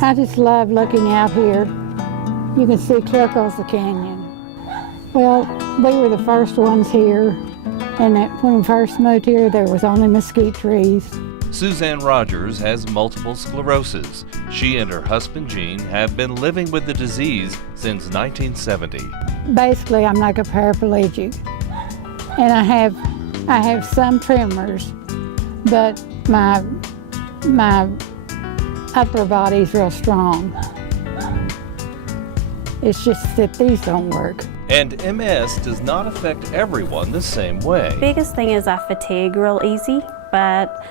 I just love looking out here. You can see clear across the canyon. Well, we were the first ones here, and when we first moved here, there was only mesquite trees. Suzanne Rogers has multiple sclerosis. She and her husband, Gene, have been living with the disease since 1970. Basically, I'm like a paraplegic, and I have some tremors, but my upper body's real strong. It's just that these don't work. And MS does not affect everyone the same way. Biggest thing is I fatigue real easy, but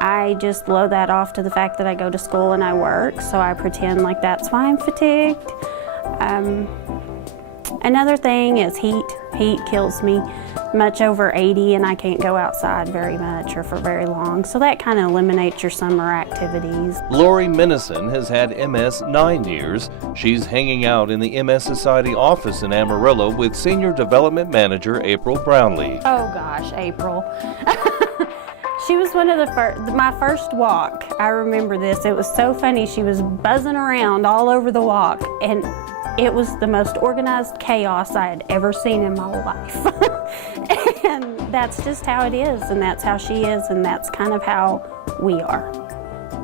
I just blow that off to the fact that I go to school and I work, so I pretend like that's why I'm fatigued. Another thing is heat. Heat kills me. Much over 80 and I can't go outside very much or for very long, so that kind of eliminates your summer activities. Lori Minasyan has had MS 9 years. She's hanging out in the MS Society office in Amarillo with Senior Development Manager April Brownlee. Oh gosh, April. She was one of my first walk. I remember this. It was so funny. She was buzzing around all over the walk, and it was the most organized chaos I had ever seen in my life. And that's just how it is, and that's how she is, and that's kind of how we are.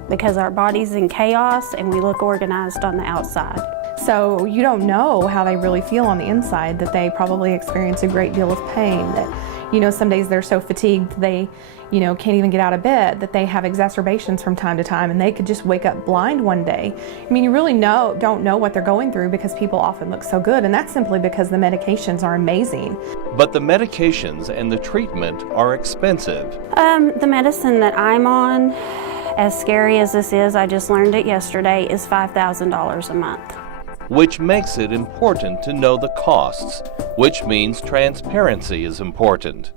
Because our body's in chaos and we look organized on the outside. So you don't know how they really feel on the inside, that they probably experience a great deal of pain, that, you know, some days they're so fatigued they, you know, can't even get out of bed, that they have exacerbations from time to time, and they could just wake up blind one day. I mean, you really don't know what they're going through, because people often look so good, and that's simply because the medications are amazing. But the medications and the treatment are expensive. The medicine that I'm on, as scary as this is, I just learned it yesterday, is $5,000 a month. Which makes it important to know the costs, which means transparency is important.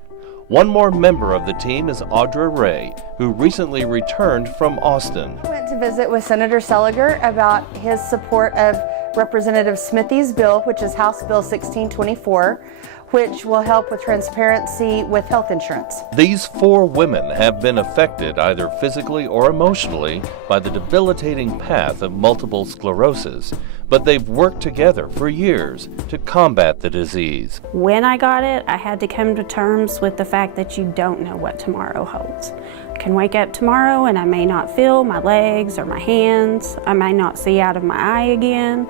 One more member of the team is Audra Rey, who recently returned from Austin. I went to visit with Senator Seliger about his support of Representative Smithy's bill, which is House Bill 1624, which will help with transparency with health insurance. These 4 women have been affected either physically or emotionally by the debilitating path of multiple sclerosis, but they've worked together for years to combat the disease. When I got it, I had to come to terms with the fact that you don't know what tomorrow holds. I can wake up tomorrow and I may not feel my legs or my hands. I may not see out of my eye again.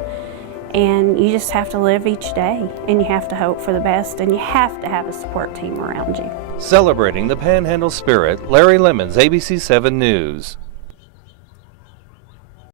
And you just have to live each day, and you have to hope for the best, and you have to have a support team around you. Celebrating the Panhandle Spirit, Larry Lemmons, ABC 7 News.